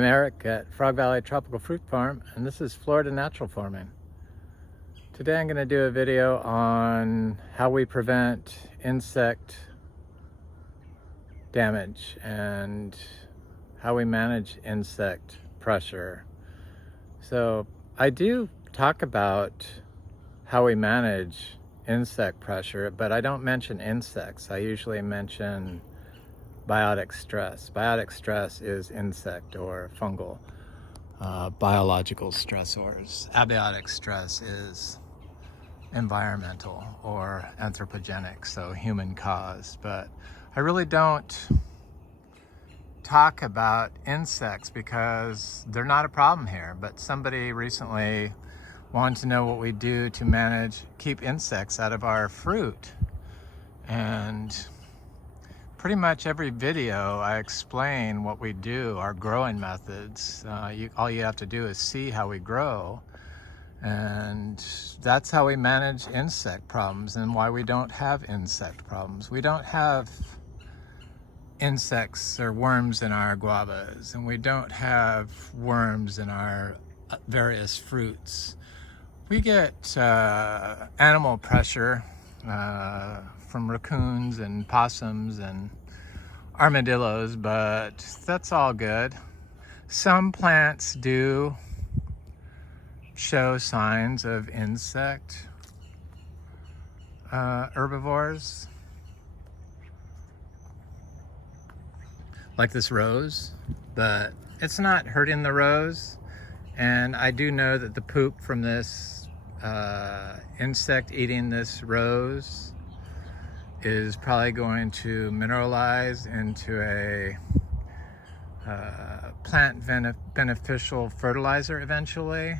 I'm Eric at Frog Valley Tropical Fruit Farm, and this is Florida Natural Farming. Today I'm going to do a video on how we prevent insect damage and how we manage insect pressure. So I do talk about how we manage insect pressure, but I don't mention insects. I usually mention biotic stress. Biotic stress is insect or fungal biological stressors. Abiotic stress is environmental or anthropogenic, so human caused. But I really don't talk about insects because they're not a problem here. But somebody recently wanted to know what we do to keep insects out of our fruit. And pretty much every video I explain what we do, our growing methods. All you have to do is see how we grow, and that's how we manage insect problems and why we don't have insect problems. We don't have insects or worms in our guavas, and we don't have worms in our various fruits. We get animal pressure from raccoons and possums and armadillos, but that's all good. Some plants do show signs of insect herbivores, like this rose, but it's not hurting the rose. And I do know that the poop from this insect eating this rose is probably going to mineralize into a plant beneficial fertilizer eventually,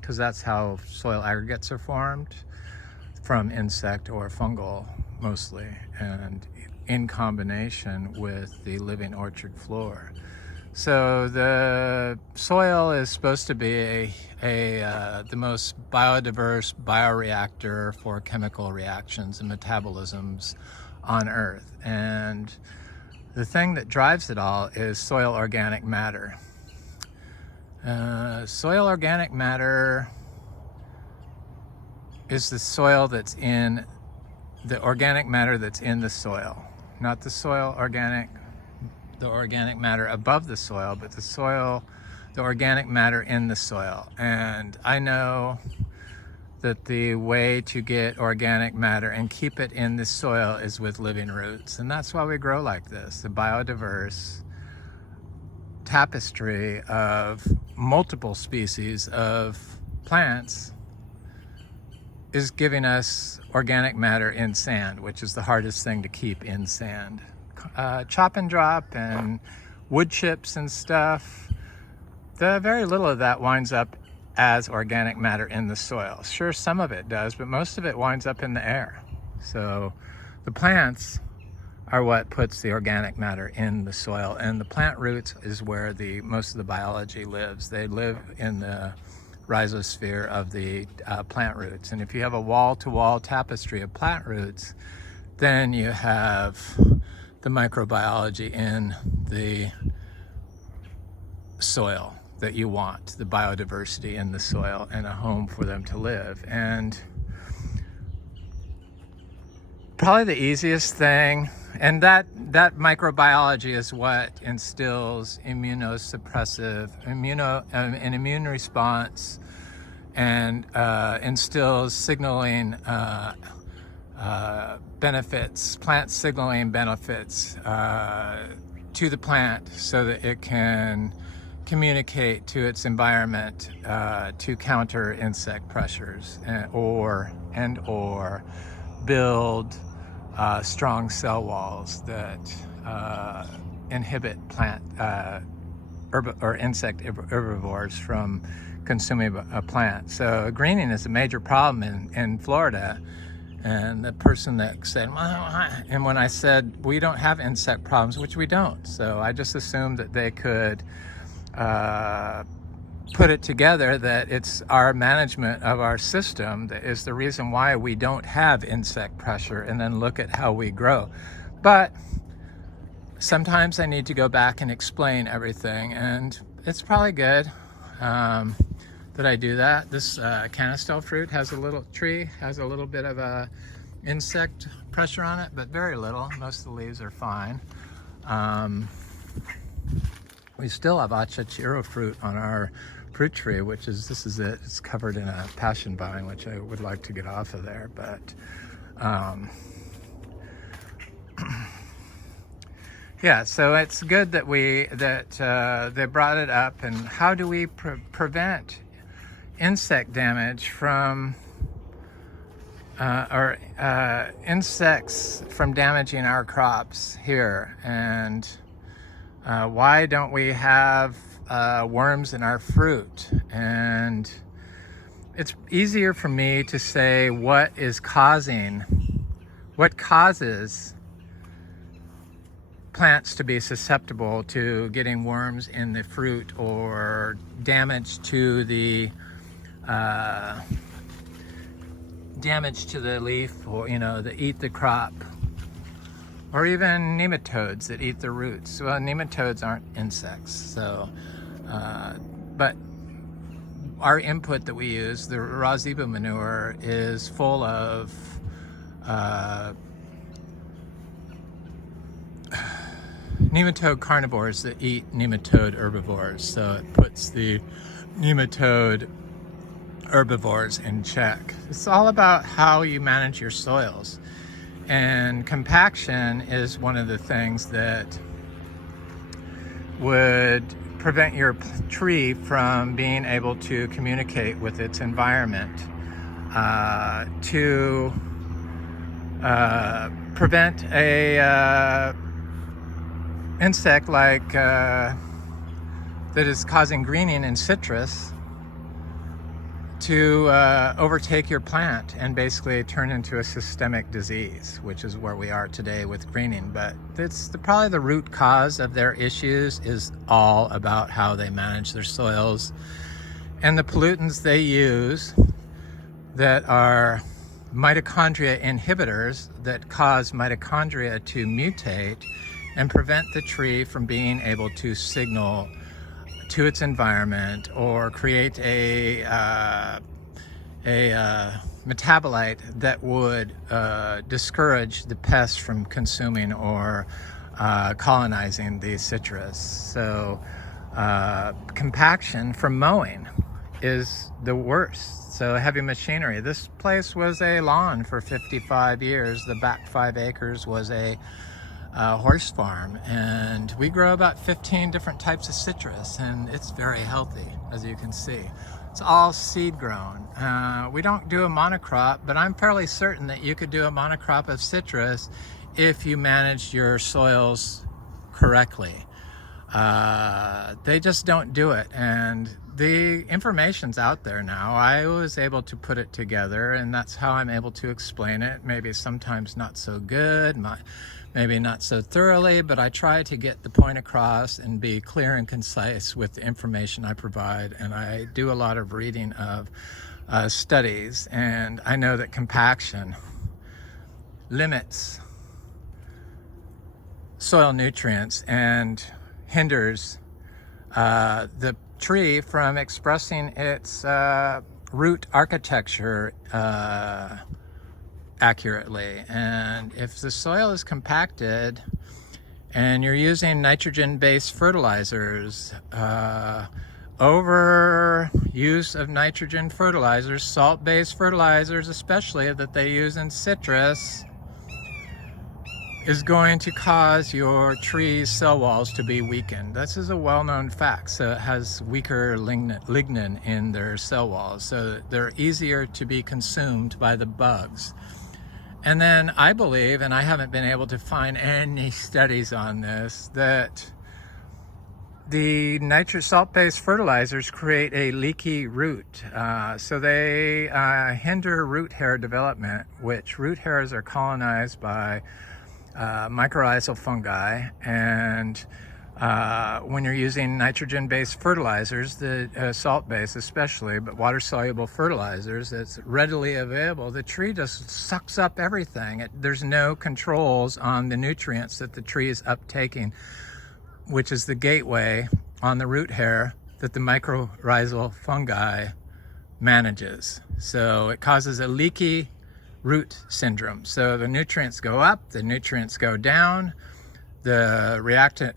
because that's how soil aggregates are formed, from insect or fungal mostly, and in combination with the living orchard floor. So the soil is supposed to be the most biodiverse bioreactor for chemical reactions and metabolisms on Earth. And the thing that drives it all is soil organic matter. Soil organic matter is the soil that's in, the organic matter that's in the soil, not the organic matter above the soil, but the organic matter in the soil. And I know that the way to get organic matter and keep it in the soil is with living roots. And that's why we grow like this. The biodiverse tapestry of multiple species of plants is giving us organic matter in sand, which is the hardest thing to keep in sand. Chop and drop and wood chips and stuff, very little of that winds up as organic matter in the soil. Sure, some of it does, but most of it winds up in the air. So the plants are what puts the organic matter in the soil, and the plant roots is where most of the biology lives. They live in the rhizosphere of the plant roots. And if you have a wall-to-wall tapestry of plant roots, then you have the microbiology in the soil that you want, the biodiversity in the soil, and a home for them to live. And probably the easiest thing, and that microbiology is what instills immunosuppressive an immune response, and instills signaling benefits, plant signaling benefits to the plant, so that it can communicate to its environment to counter insect pressures or build strong cell walls that inhibit plant or insect herbivores from consuming a plant. So greening is a major problem in Florida. And the person that said, and when I said we don't have insect problems, which we don't, so I just assumed that they could put it together that it's our management of our system that is the reason why we don't have insect pressure, and then look at how we grow. But sometimes I need to go back and explain everything, and it's probably good that I do that. This canistel fruit has a little bit of a insect pressure on it, but very little. Most of the leaves are fine. We still have achachiro fruit on our fruit tree, this is it. It's covered in a passion vine, which I would like to get off of there, but yeah, so it's good that they brought it up. And how do we prevent insect damage from insects from damaging our crops here? And why don't we have worms in our fruit? And it's easier for me to say what causes plants to be susceptible to getting worms in the fruit, or damage to the leaf, or that eat the crop, or even nematodes that eat the roots. Well, nematodes aren't insects, so but our input that we use, the raw zebo manure, is full of nematode carnivores that eat nematode herbivores. So it puts the nematode herbivores in check. It's all about how you manage your soils. And compaction is one of the things that would prevent your tree from being able to communicate with its environment, to prevent a insect like that is causing greening in citrus to overtake your plant and basically turn into a systemic disease, which is where we are today with greening. But it's probably the root cause of their issues is all about how they manage their soils and the pollutants they use that are mitochondria inhibitors that cause mitochondria to mutate and prevent the tree from being able to signal to its environment or create a metabolite that would discourage the pests from consuming or colonizing the citrus. So compaction from mowing is the worst. So heavy machinery. This place was a lawn for 55 years. The back 5 acres was a horse farm, and we grow about 15 different types of citrus, and it's very healthy, as you can see. It's all seed grown. We don't do a monocrop, but I'm fairly certain that you could do a monocrop of citrus if you managed your soils correctly. They just don't do it, and the information's out there now. I was able to put it together, and that's how I'm able to explain it. Maybe sometimes not so good, maybe not so thoroughly, but I try to get the point across and be clear and concise with the information I provide. And I do a lot of reading of studies, and I know that compaction limits soil nutrients and hinders the tree from expressing its root architecture accurately. And if the soil is compacted and you're using nitrogen-based fertilizers, over use of nitrogen fertilizers, salt-based fertilizers especially, that they use in citrus, is going to cause your tree's cell walls to be weakened. This is a well-known fact. So it has weaker lignin in their cell walls, so they're easier to be consumed by the bugs. And then I believe, and I haven't been able to find any studies on this, that the salt-based fertilizers create a leaky root. So they hinder root hair development, which root hairs are colonized by mycorrhizal fungi, and when you're using nitrogen-based fertilizers, the salt-based especially, but water-soluble fertilizers that's readily available, the tree just sucks up everything. There's no controls on the nutrients that the tree is uptaking, which is the gateway on the root hair that the mycorrhizal fungi manages. So it causes a leaky root syndrome. So the nutrients go up, the nutrients go down. The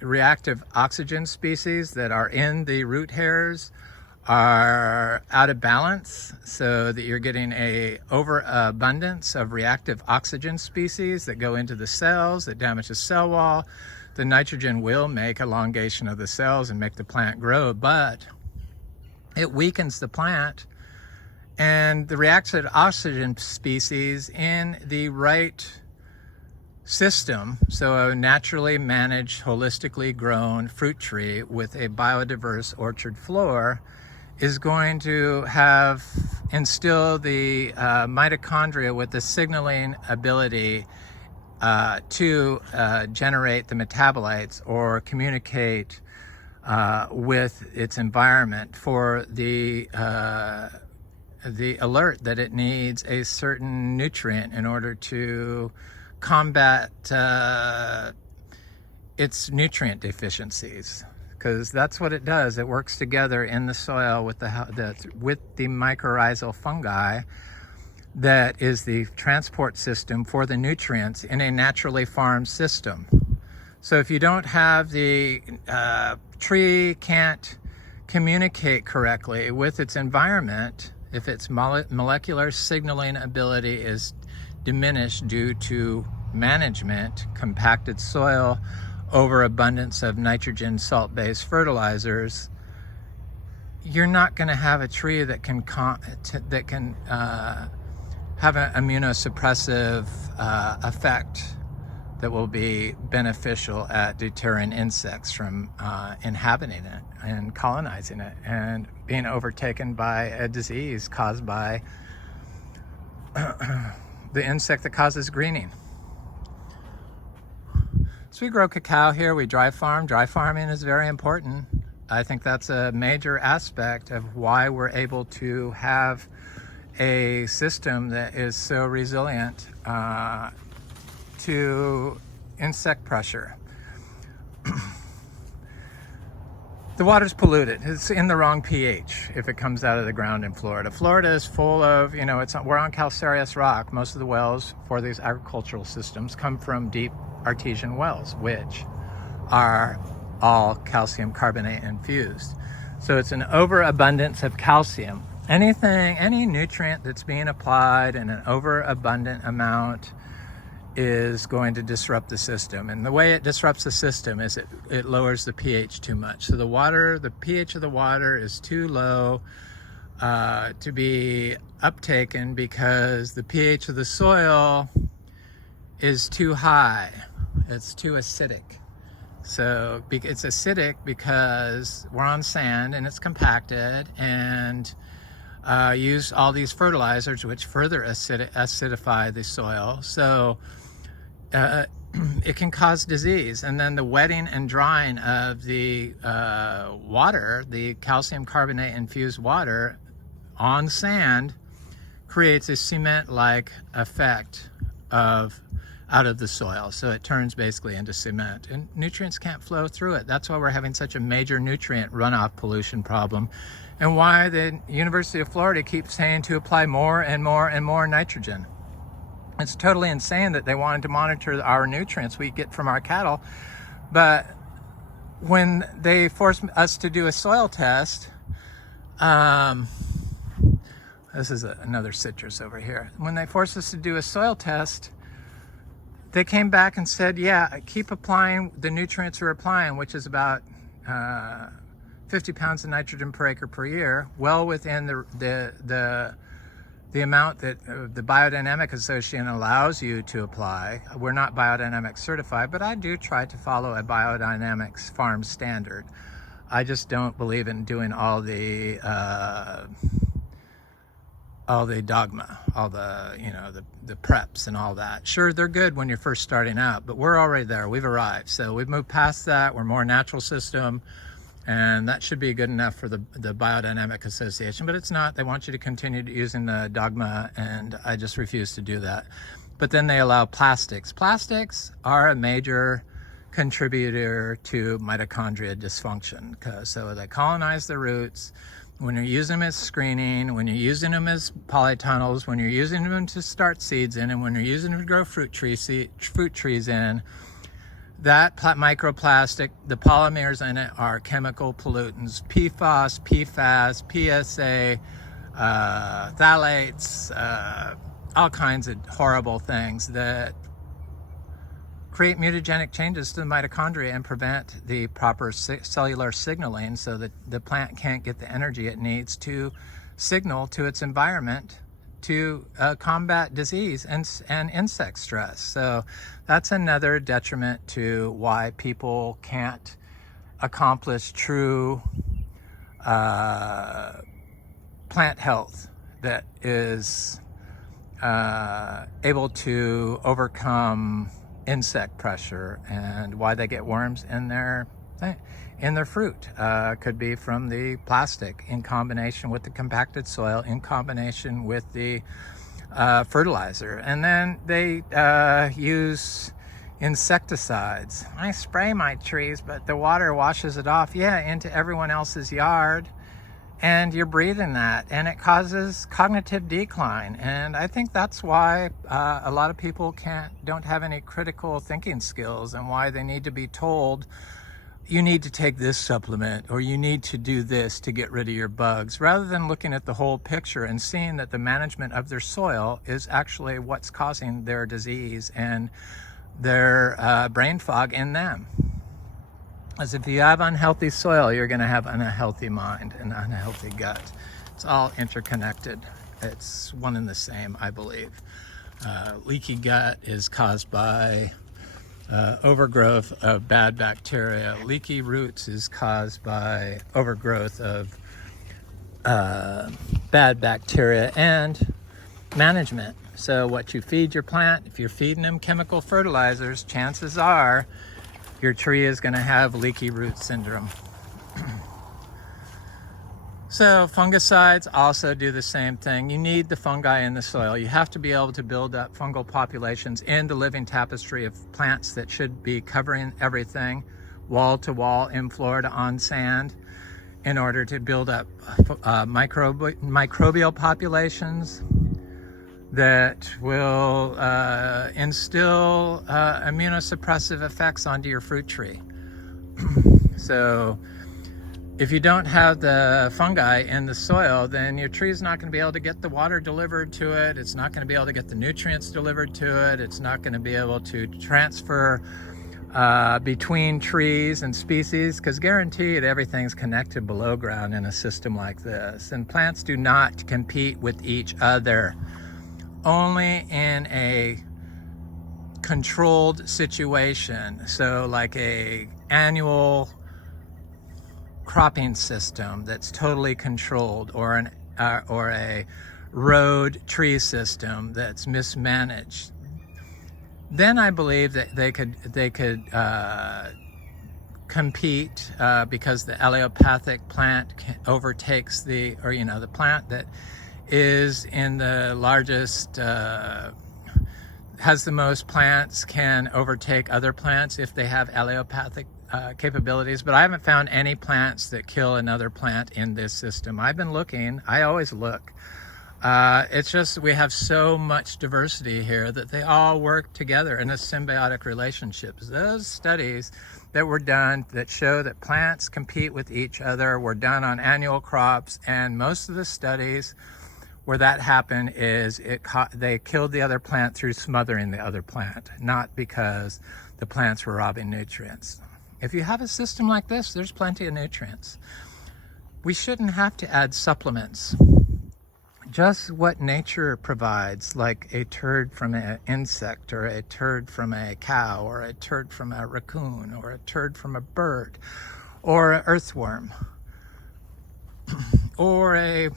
reactive oxygen species that are in the root hairs are out of balance, so that you're getting a overabundance of reactive oxygen species that go into the cells, that damage the cell wall. The nitrogen will make elongation of the cells and make the plant grow, but it weakens the plant. And the reactive oxygen species in the right system, so a naturally managed, holistically grown fruit tree with a biodiverse orchard floor, is going to instill the mitochondria with the signaling ability to generate the metabolites or communicate with its environment for the alert that it needs a certain nutrient in order to combat its nutrient deficiencies, because that's what it does. It works together in the soil with the mycorrhizal fungi that is the transport system for the nutrients in a naturally farmed system. So if you don't have the tree can't communicate correctly with its environment, if its molecular signaling ability is diminished due to management, compacted soil, overabundance of nitrogen salt-based fertilizers, you're not going to have a tree that can have an immunosuppressive effect that will be beneficial at deterring insects from inhabiting it and colonizing it and being overtaken by a disease caused by the insect that causes greening. So we grow cacao here, we dry farm. Dry farming is very important. I think that's a major aspect of why we're able to have a system that is so resilient to insect pressure. The water's polluted. It's in the wrong pH if it comes out of the ground in Florida. Florida is full of, we're on calcareous rock. Most of the wells for these agricultural systems come from deep artesian wells, which are all calcium carbonate infused. So it's an overabundance of calcium. Any nutrient that's being applied in an overabundant amount is going to disrupt the system. And the way it disrupts the system is it lowers the pH too much. So the pH of the water is too low to be uptaken because the pH of the soil is too high. It's too acidic. So it's acidic because we're on sand and it's compacted and use all these fertilizers which further acidify the soil. So it can cause disease. And then the wetting and drying of the water, the calcium carbonate infused water on sand, creates a cement-like effect out of the soil. So it turns basically into cement and nutrients can't flow through it. That's why we're having such a major nutrient runoff pollution problem, and why the University of Florida keeps saying to apply more and more and more nitrogen. It's totally insane that they wanted to monitor our nutrients we get from our cattle, but when they forced us to do a soil test, this is another citrus over here. When they forced us to do a soil test, they came back and said, yeah, keep applying the nutrients we're applying, which is about 50 pounds of nitrogen per acre per year, well within the amount that the Biodynamic Association allows you to apply. We're not biodynamic certified, but I do try to follow a biodynamics farm standard. I just don't believe in doing all the all the dogma, all the, you know, the preps and all that. Sure, they're good when you're first starting out, but we're already there. We've arrived. So we've moved past that. We're more natural system, and that should be good enough for the Biodynamic Association, but it's not. They want you to continue using the dogma, and I just refuse to do that. But then they allow plastics. Plastics are a major contributor to mitochondria dysfunction. So they colonize the roots. When you're using them as screening, when you're using them as polytunnels, when you're using them to start seeds in, and when you're using them to grow fruit trees in, that microplastic, the polymers in it are chemical pollutants, PFAS, PFAS, PSA, phthalates, all kinds of horrible things that create mutagenic changes to the mitochondria and prevent the proper cellular signaling, so that the plant can't get the energy it needs to signal to its environment to combat disease and insect stress. So that's another detriment to why people can't accomplish true plant health that is able to overcome insect pressure, and why they get worms in their fruit. Could be from the plastic in combination with the compacted soil, in combination with the fertilizer. And then they use insecticides. I spray my trees, but the water washes it off, into everyone else's yard, and you're breathing that, and it causes cognitive decline. And I think that's why a lot of people don't have any critical thinking skills, and why they need to be told, you need to take this supplement, or you need to do this to get rid of your bugs, rather than looking at the whole picture and seeing that the management of their soil is actually what's causing their disease and their brain fog in them. As if you have unhealthy soil, you're going to have an unhealthy mind and unhealthy gut. It's all interconnected. It's one and the same, I believe. Leaky gut is caused by overgrowth of bad bacteria. Leaky roots is caused by overgrowth of bad bacteria and management. So what you feed your plant, if you're feeding them chemical fertilizers, chances are your tree is going to have leaky root syndrome. So fungicides also do the same thing. You need the fungi in the soil. You have to be able to build up fungal populations in the living tapestry of plants that should be covering everything, wall to wall in Florida on sand, in order to build up microbial populations that will instill immunosuppressive effects onto your fruit tree. So if you don't have the fungi in the soil, then your tree is not going to be able to get the water delivered to it. It's not going to be able to get the nutrients delivered to it. It's not going to be able to transfer between trees and species, because guaranteed everything's connected below ground in a system like this. And plants do not compete with each other. Only in a controlled situation. So like a annual cropping system that's totally controlled, or a road tree system that's mismanaged, then I believe that they could compete, because the allelopathic plant overtakes the plant that is in the largest, has the most plants, can overtake other plants if they have allelopathic capabilities. But I haven't found any plants that kill another plant in this system. I've been looking, I always look. It's just we have so much diversity here that they all work together in a symbiotic relationship. Those studies that were done that show that plants compete with each other were done on annual crops, and most of the studies where that happened is they killed the other plant through smothering the other plant, not because the plants were robbing nutrients. If you have a system like this, there's plenty of nutrients. We shouldn't have to add supplements. Just what nature provides, like a turd from an insect, or a turd from a cow, or a turd from a raccoon, or a turd from a bird, or an earthworm, or a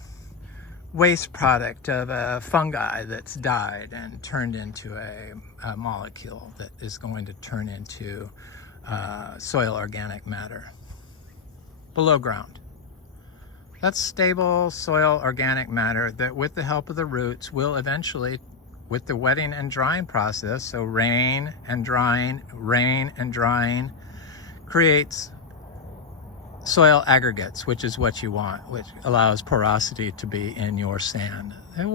waste product of a fungi that's died and turned into a molecule that is going to turn into soil organic matter below ground. That's stable soil organic matter that, with the help of the roots, will eventually, with the wetting and drying process, so rain and drying, creates soil aggregates, which is what you want, which allows porosity to be in your sand. You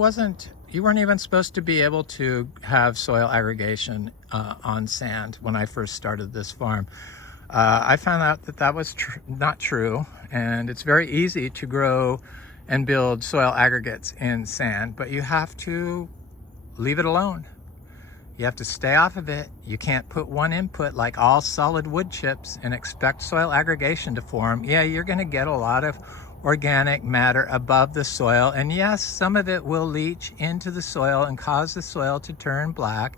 weren't even supposed to be able to have soil aggregation on sand when I first started this farm. I found out that that was not true, and it's very easy to grow and build soil aggregates in sand, but you have to leave it alone. You have to stay off of it. You can't put one input like all solid wood chips and expect soil aggregation to form. Yeah, you're going to get a lot of organic matter above the soil, and yes, some of it will leach into the soil and cause the soil to turn black,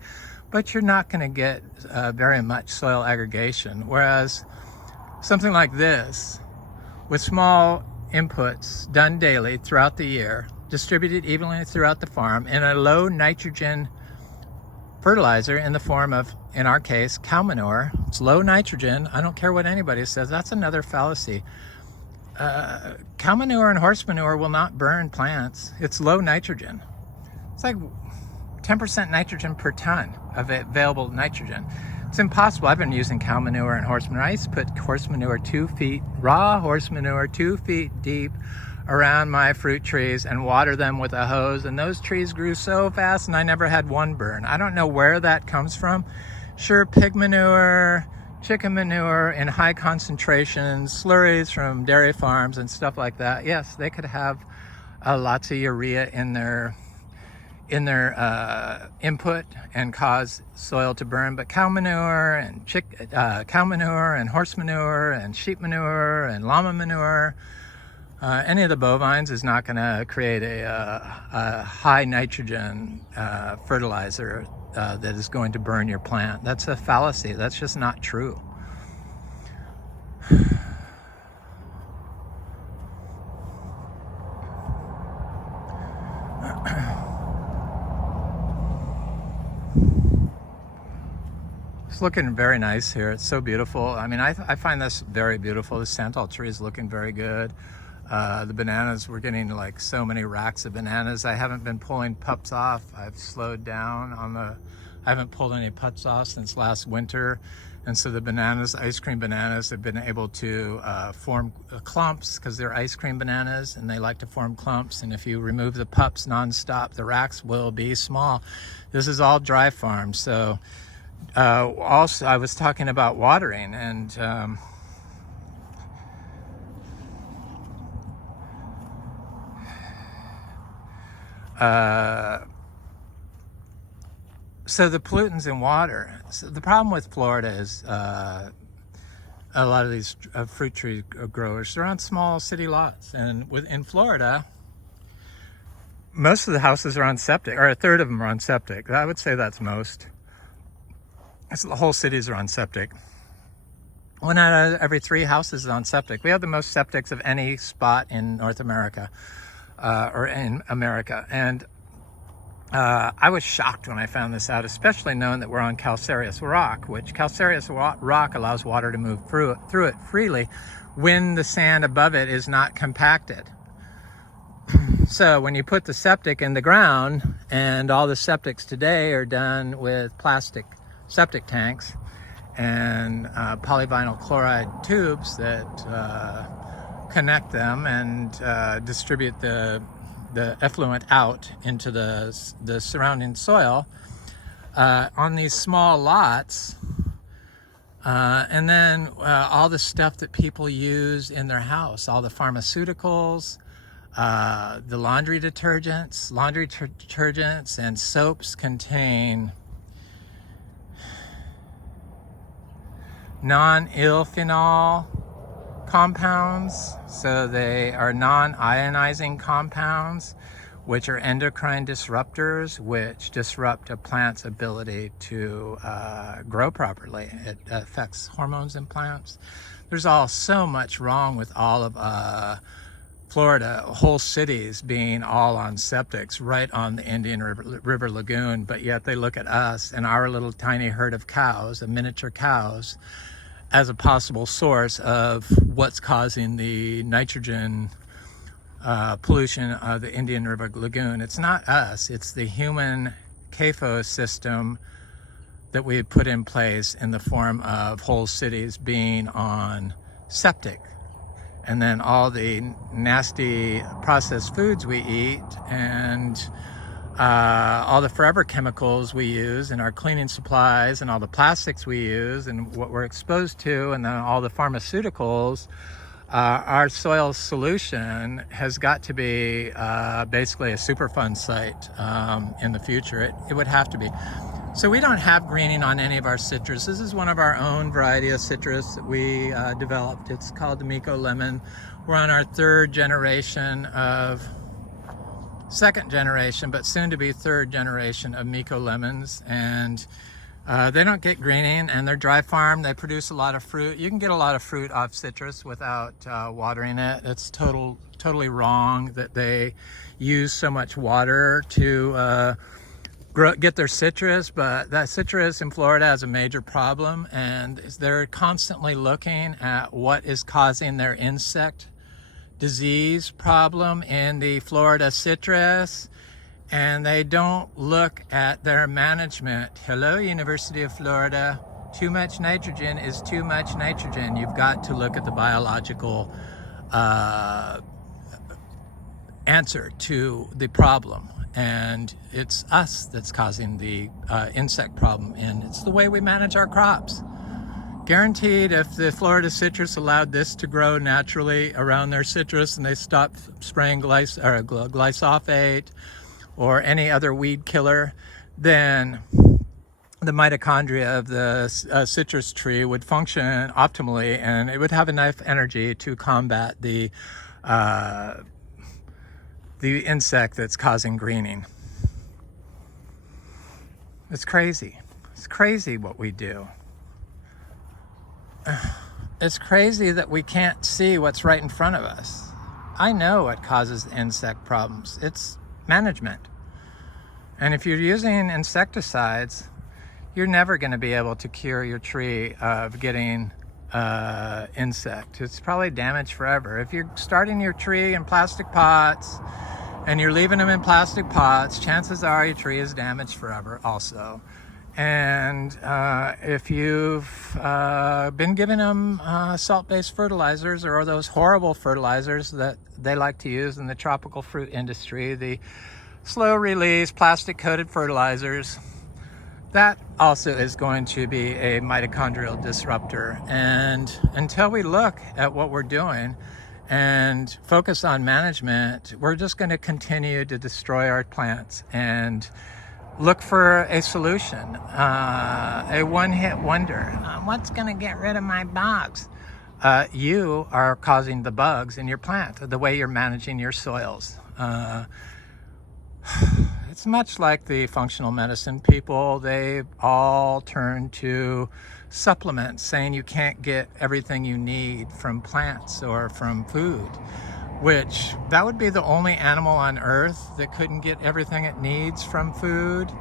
but you're not going to get very much soil aggregation. Whereas something like this, with small inputs done daily throughout the year, distributed evenly throughout the farm in a low nitrogen fertilizer in the form of, in our case, cow manure. It's low nitrogen. I don't care what anybody says. That's another fallacy. Cow manure and horse manure will not burn plants. It's low nitrogen. It's like 10% nitrogen per ton of available nitrogen. It's impossible. I've been using cow manure and horse manure. I used to put horse manure 2 feet, raw horse manure 2 feet deep around my fruit trees and water them with a hose, and those trees grew so fast and I never had one burn. I don't know where that comes from. Sure, pig manure, chicken manure in high concentrations, slurries from dairy farms and stuff like that, yes, they could have lots of urea in their input and cause soil to burn. But cow manure and horse manure and sheep manure and llama manure, any of the bovines, is not going to create a high nitrogen fertilizer that is going to burn your plant. That's a fallacy. That's just not true. It's looking very nice here. It's so beautiful. I mean, I find this very beautiful. The santal tree is looking very good. The bananas, we're getting like so many racks of bananas. I haven't been pulling pups off. I've slowed down on I haven't pulled any pups off since last winter. And so the bananas, ice cream bananas, have been able to form clumps because they're ice cream bananas and they like to form clumps. And if you remove the pups nonstop, the racks will be small. This is all dry farm. So also, I was talking about watering, and so the pollutants in water. So the problem with Florida is a lot of these fruit tree growers, they're on small city lots, and in Florida, most of the houses are on septic, or a third of them are on septic. I would say that's most. The whole cities are on septic. 1 out of every 3 houses is on septic. We have the most septics of any spot in North America, or in America. And I was shocked when I found this out, especially knowing that we're on calcareous rock, which calcareous rock allows water to move through it freely when the sand above it is not compacted. So when you put the septic in the ground, and all the septics today are done with plastic septic tanks and polyvinyl chloride tubes that connect them and distribute the effluent out into the surrounding soil on these small lots, and then all the stuff that people use in their house, all the pharmaceuticals, the laundry detergents and soaps contain nonylphenol compounds, so they are non-ionizing compounds, which are endocrine disruptors, which disrupt a plant's ability to grow properly. It affects hormones in plants. There's so much wrong with all of Florida, whole cities being all on septics right on the Indian River Lagoon, but yet they look at us and our little tiny herd of cows, the miniature cows, as a possible source of what's causing the nitrogen pollution of the Indian River Lagoon. It's not us, it's the human CAFO system that we put in place in the form of whole cities being on septic. And then all the nasty processed foods we eat and all the forever chemicals we use in our cleaning supplies and all the plastics we use and what we're exposed to, and then all the pharmaceuticals, our soil solution has got to be basically a Superfund site in the future. It would have to be. So we don't have greening on any of our citrus. This is one of our own variety of citrus that we developed. It's called the Miko Lemon. We're on our second generation, but soon to be third generation of Miko lemons. And they don't get greening, and they're dry farmed. They produce a lot of fruit. You can get a lot of fruit off citrus without watering it. It's totally wrong that they use so much water to get their citrus, but that citrus in Florida has a major problem, and they're constantly looking at what is causing their insect disease problem in the Florida citrus, and they don't look at their management. Hello, University of Florida. Too much nitrogen is too much nitrogen. You've got to look at the biological answer to the problem. And it's us that's causing the insect problem, and it's the way we manage our crops. Guaranteed, if the Florida citrus allowed this to grow naturally around their citrus and they stopped spraying glyphosate or any other weed killer, then the mitochondria of the citrus tree would function optimally, and it would have enough energy to combat the insect that's causing greening. It's crazy. It's crazy what we do. It's crazy that we can't see what's right in front of us. I know what causes insect problems. It's management. And if you're using insecticides, you're never going to be able to cure your tree of getting insect. It's probably damaged forever. If you're starting your tree in plastic pots and you're leaving them in plastic pots, chances are your tree is damaged forever also. And if you've been giving them salt-based fertilizers, or those horrible fertilizers that they like to use in the tropical fruit industry, the slow-release plastic-coated fertilizers, that also is going to be a mitochondrial disruptor. And until we look at what we're doing and focus on management, we're just going to continue to destroy our plants and look for a solution, a one-hit wonder. What's going to get rid of my bugs? You are causing the bugs in your plant, the way you're managing your soils. It's much like the functional medicine people. They all turn to supplements, saying you can't get everything you need from plants or from food, which that would be the only animal on earth that couldn't get everything it needs from food.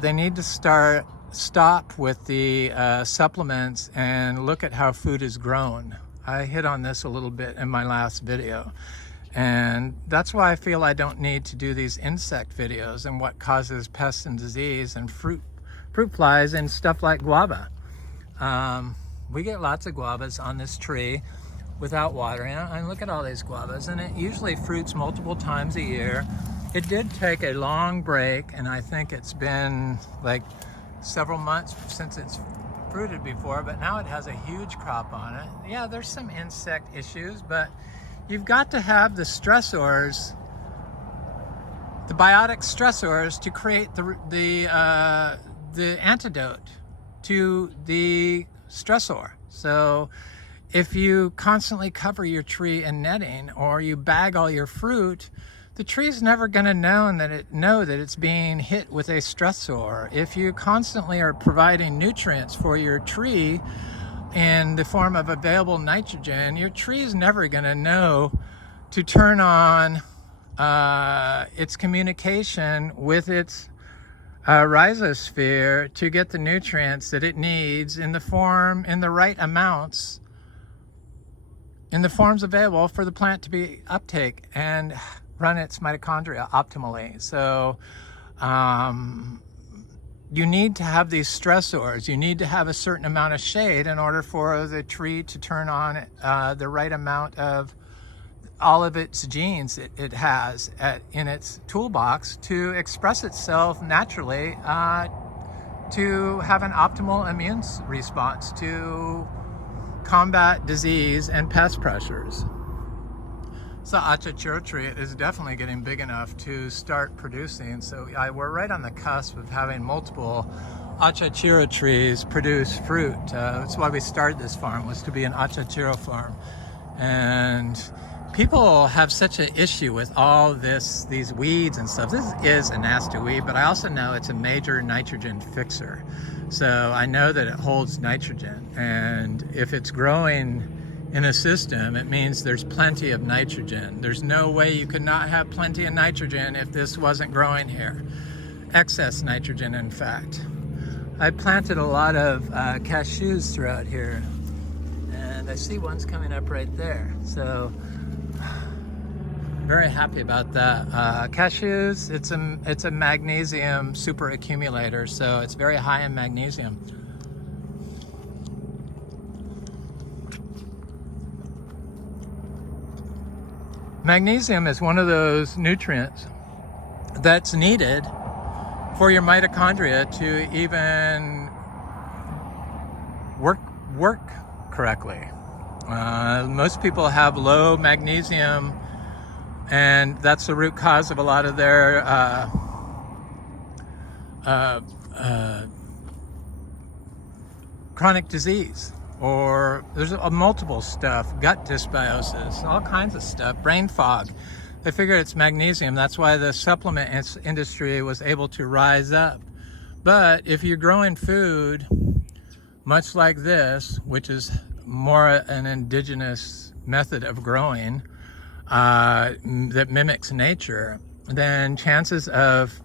They need to stop with the supplements and look at how food is grown. I hit on this a little bit in my last video. And that's why I feel I don't need to do these insect videos and what causes pests and disease and fruit flies and stuff like guava. We get lots of guavas on this tree without watering it. And look at all these guavas, and it usually fruits multiple times a year. It did take a long break, and I think it's been like several months since it's fruited before, but now it has a huge crop on it. Yeah, there's some insect issues, but you've got to have the stressors, the biotic stressors, to create the antidote to the stressor. So if you constantly cover your tree in netting, or you bag all your fruit, the tree's never going to know that it's being hit with a stressor. If you constantly are providing nutrients for your tree in the form of available nitrogen, your tree is never going to know to turn on its communication with its rhizosphere to get the nutrients that it needs in the right amounts, in the forms available for the plant to be uptake and run its mitochondria optimally. So you need to have these stressors. You need to have a certain amount of shade in order for the tree to turn on the right amount of all of its genes it has in its toolbox to express itself naturally, to have an optimal immune response to combat disease and pest pressures. So Achachura tree is definitely getting big enough to start producing. So we're right on the cusp of having multiple Achachura trees produce fruit. That's why we started this farm, was to be an Achachura farm. And people have such an issue with all these weeds and stuff. This is a nasty weed, but I also know it's a major nitrogen fixer. So I know that it holds nitrogen, and if it's growing in a system, it means there's plenty of nitrogen. There's no way you could not have plenty of nitrogen if this wasn't growing here. Excess nitrogen, in fact. I planted a lot of cashews throughout here, and I see one's coming up right there. So very happy about that. Cashews, it's a magnesium super accumulator, so it's very high in magnesium. Magnesium is one of those nutrients that's needed for your mitochondria to even work correctly. Most people have low magnesium, and that's the root cause of a lot of their chronic disease. Or there's multiple stuff, gut dysbiosis, all kinds of stuff, brain fog. They figured it's magnesium. That's why the supplement industry was able to rise up. But if you're growing food much like this, which is more an indigenous method of growing that mimics nature, then chances of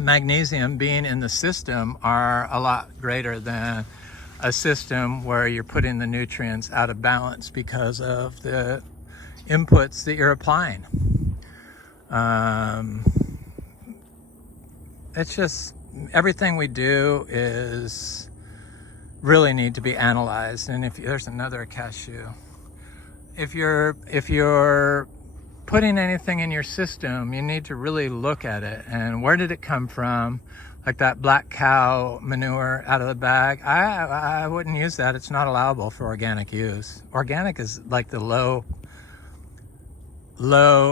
magnesium being in the system are a lot greater than a system where you're putting the nutrients out of balance because of the inputs that you're applying. It's just, everything we do is really need to be analyzed. And if there's another cashew, if you're putting anything in your system, you need to really look at it and where did it come from. Like that black cow manure out of the bag, I wouldn't use that. It's not allowable for organic use. Organic is like the low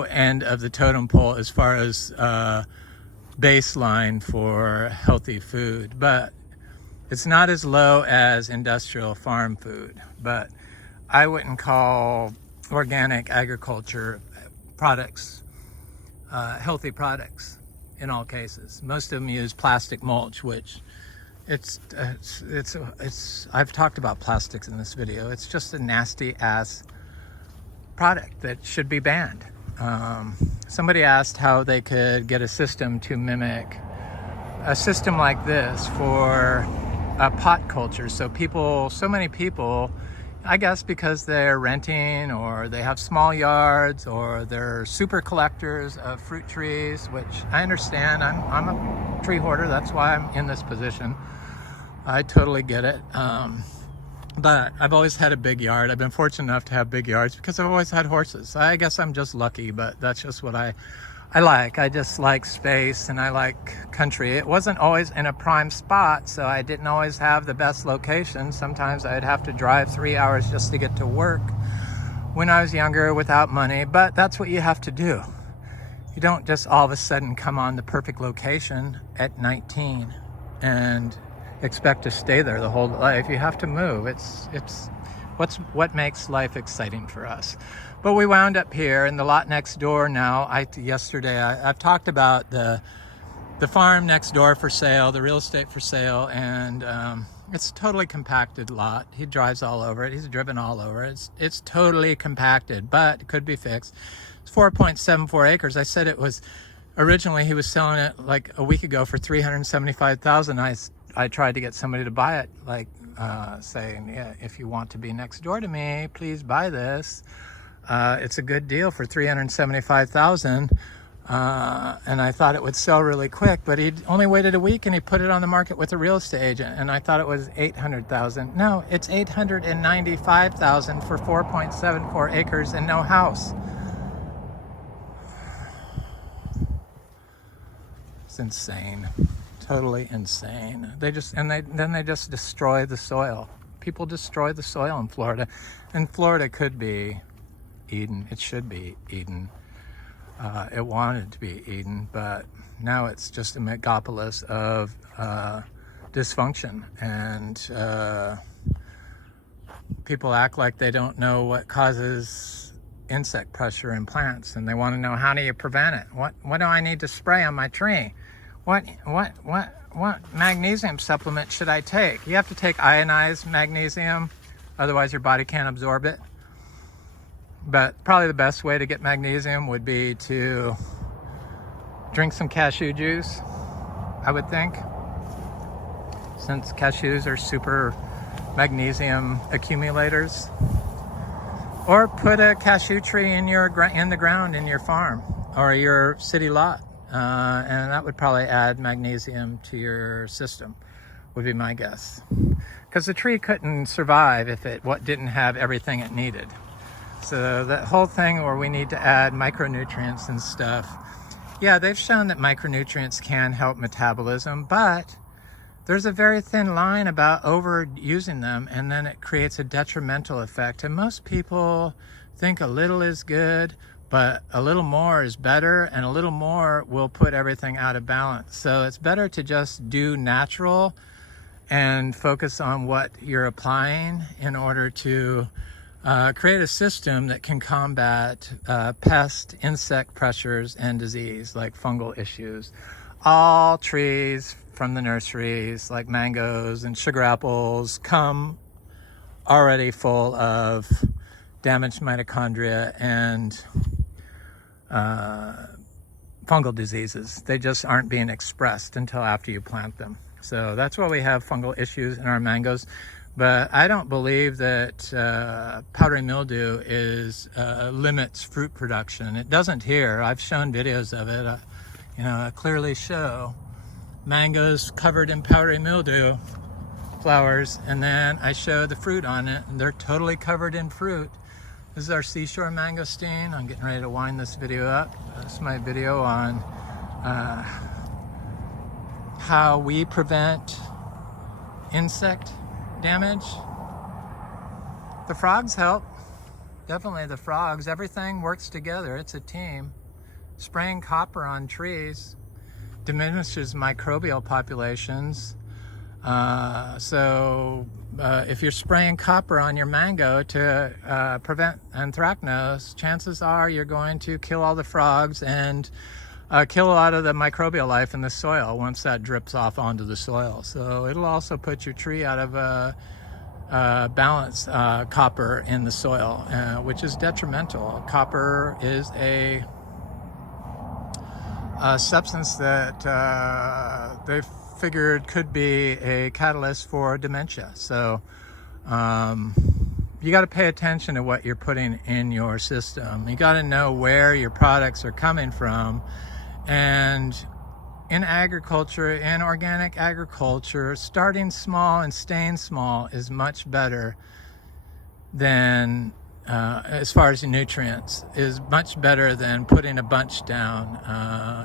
end of the totem pole as far as baseline for healthy food, but it's not as low as industrial farm food. But I wouldn't call organic agriculture products healthy products. In all cases, most of them use plastic mulch, which I've talked about plastics in this video. It's just a nasty ass product that should be banned. Somebody asked how they could get a system to mimic a system like this for pot culture. So many people, I guess because they're renting or they have small yards or they're super collectors of fruit trees, which I understand. I'm a tree hoarder. That's why I'm in this position. I totally get it. But I've always had a big yard. I've been fortunate enough to have big yards because I've always had horses. I guess I'm just lucky, but that's just what I like. I just like space and I like country. It wasn't always in a prime spot, so I didn't always have the best location. Sometimes I'd have to drive 3 hours just to get to work when I was younger without money, but that's what you have to do. You don't just all of a sudden come on the perfect location at 19 and expect to stay there the whole life. You have to move. It's what makes life exciting for us. But we wound up here in the lot next door now. Yesterday I've talked about the farm next door for sale, the real estate for sale, and It's a totally compacted lot. He drives all over it. He's driven all over it. It's totally compacted, but it could be fixed. It's 4.74 acres. I said it was, originally he was selling it like a week ago for $375,000. I tried to get somebody to buy it, like saying, yeah, if you want to be next door to me, please buy this. It's a good deal for $375,000. And I thought it would sell really quick, but he only waited a week and he put it on the market with a real estate agent, and I thought it was $800,000. No, it's $895,000 for 4.74 acres and no house. It's insane, totally insane. They just destroy the soil. People destroy the soil in Florida, and Florida could be Eden. It should be Eden. It wanted to be Eden, but now it's just a megapolis of dysfunction, and people act like they don't know what causes insect pressure in plants, and they want to know, how do you prevent it? What do I need to spray on my tree? What magnesium supplement should I take? You have to take ionized magnesium, otherwise your body can't absorb it. But probably the best way to get magnesium would be to drink some cashew juice, I would think, since cashews are super magnesium accumulators. Or put a cashew tree in the ground in your farm or your city lot, and that would probably add magnesium to your system, would be my guess. Because the tree couldn't survive if it didn't have everything it needed. So that whole thing where we need to add micronutrients and stuff, yeah, they've shown that micronutrients can help metabolism, but there's a very thin line about overusing them, and then it creates a detrimental effect. And most people think a little is good, but a little more is better, and a little more will put everything out of balance. So it's better to just do natural and focus on what you're applying in order to create a system that can combat pest, insect pressures, and disease like fungal issues. All trees from the nurseries, like mangoes and sugar apples, come already full of damaged mitochondria and fungal diseases. They just aren't being expressed until after you plant them. So that's why we have fungal issues in our mangoes. But I don't believe that powdery mildew limits fruit production. It doesn't here. I've shown videos of it. I clearly show mangoes covered in powdery mildew flowers, and then I show the fruit on it, and they're totally covered in fruit. This is our seashore mangosteen. I'm getting ready to wind this video up. This is my video on how we prevent insect damage. The frogs help. Definitely the frogs. Everything works together. It's a team. Spraying copper on trees diminishes microbial populations. If you're spraying copper on your mango to prevent anthracnose, chances are you're going to kill all the frogs and kill a lot of the microbial life in the soil once that drips off onto the soil. So it'll also put your tree out of balance, copper in the soil, which is detrimental. Copper is a substance that they figured could be a catalyst for dementia. So you got to pay attention to what you're putting in your system. You got to know where your products are coming from. And in agriculture, in organic agriculture, starting small and staying small is much better than, as far as nutrients, is much better than putting a bunch down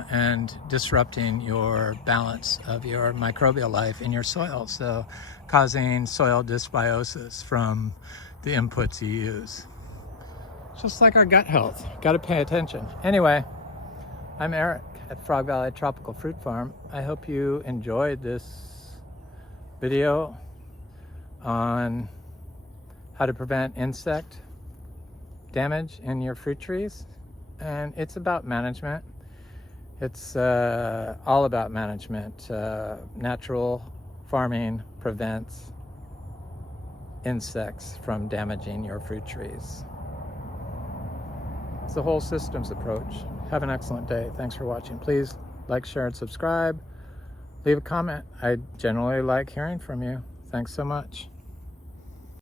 and disrupting your balance of your microbial life in your soil. So causing soil dysbiosis from the inputs you use. Just like our gut health, got to pay attention. Anyway, I'm Eric at Frog Valley Tropical Fruit Farm. I hope you enjoyed this video on how to prevent insect damage in your fruit trees. And it's about management. It's all about management. Natural farming prevents insects from damaging your fruit trees. It's the whole systems approach. Have an excellent day. Thanks for watching. Please like, share, and subscribe. Leave a comment. I generally like hearing from you. Thanks so much.